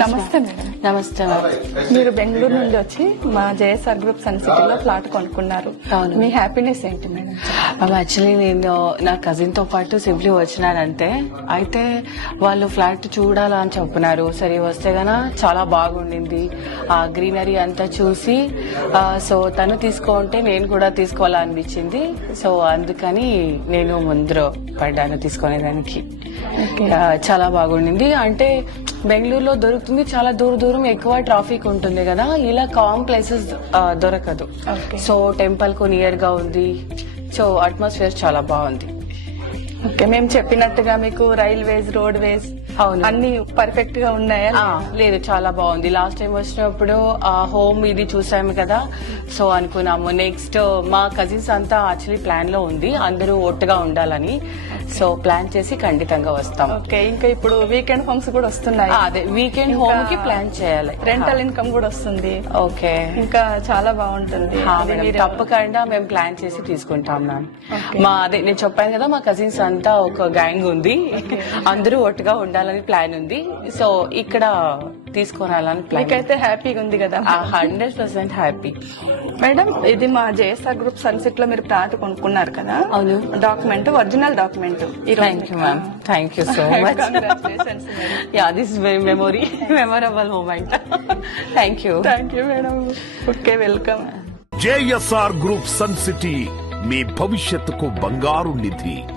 నమస్తే మేడం. నమస్తే మేడం. మీరు బెంగళూరు నుండి వచ్చి మా జేఎస్ఆర్ గ్రూప్ సన్ సిటీలో ఫ్లాట్ కొనుక్కున్నారు. అవును. మీ హ్యాపీనెస్ ఏంటి మేడం? యాక్చువల్లీ నేను నా కజిన్ తో పాటు సింప్లీ వచ్చినానంటే, అయితే వాళ్ళు ఫ్లాట్ చూడాలా అని చెప్తున్నారు. సరే వస్తే గన చాలా బాగుండింది, ఆ గ్రీనరీ అంతా చూసి సో తను తీసుకుంటే నేను కూడా తీసుకోవాలనిపించింది. సో అందుకని నేను ముందు పడ్డాను తీసుకునేదానికి. చాలా బాగుండింది. అంటే బెంగళూరులో దొరుకుతుంది, చాలా దూరం ఎక్కువ ట్రాఫిక్ ఉంటుంది కదా, ఇలా కామ్ ప్లేసెస్ దొరకదు. సో టెంపుల్ కు నియర్ గా ఉంది. సో అట్మాస్ఫియర్ చాలా బాగుంది. ఓకే, మేము చెప్పినట్టుగా మీకు రైల్వేస్, రోడ్ వేస్ అన్ని పర్ఫెక్ట్ గా ఉన్నాయా? లేదు, చాలా బాగుంది. లాస్ట్ టైం వచ్చినప్పుడు హోమ్ ఇది చూసాము కదా, సో అనుకున్నాము నెక్స్ట్ మా కజిన్స్ అంతా యాక్చువల్లీ ప్లాన్ లో ఉంది, అందరూ ఒట్టుగా ఉండాలని. సో ప్లాన్ చేసి ఖండితంగా వస్తాం. ఓకే, ఇంకా ఇప్పుడు వీకెండ్ హోమ్స్ కూడా వస్తున్నాయి. అదే వీకెండ్ హోమ్ కి ప్లాన్ చేయాలి. రెంటల్ ఇన్కమ్ కూడా వస్తుంది. ఓకే, ఇంకా చాలా బాగుంటుంది. తప్పకుండా మేము ప్లాన్ చేసి తీసుకుంటాం మ్యామ్. అదే నేను చెప్పాను కదా, మా కజిన్స్ అంతా ఒక గ్యాంగ్ ఉంది, అందరూ ఒట్టుగా ఉండాలని ప్లాన్ ఉంది. సో ఇక్కడ తీసుకురాలని ప్లాన్. అయితే హ్యాపీగా ఉంది కదా? 100% హ్యాపీ మేడం. ఇది మా జేఎస్ఆర్ గ్రూప్ సన్సెట్ లో మీరు ప్లాట్ కొనుక్కున్నారు కదా? అవును. Document, original document. Thank you ma'am, thank you so much. This is very memorable moment. Thank you madam. Okay, welcome. JSR group Sun City, మీ భవిష్యత్తుకు బంగారు నిధి.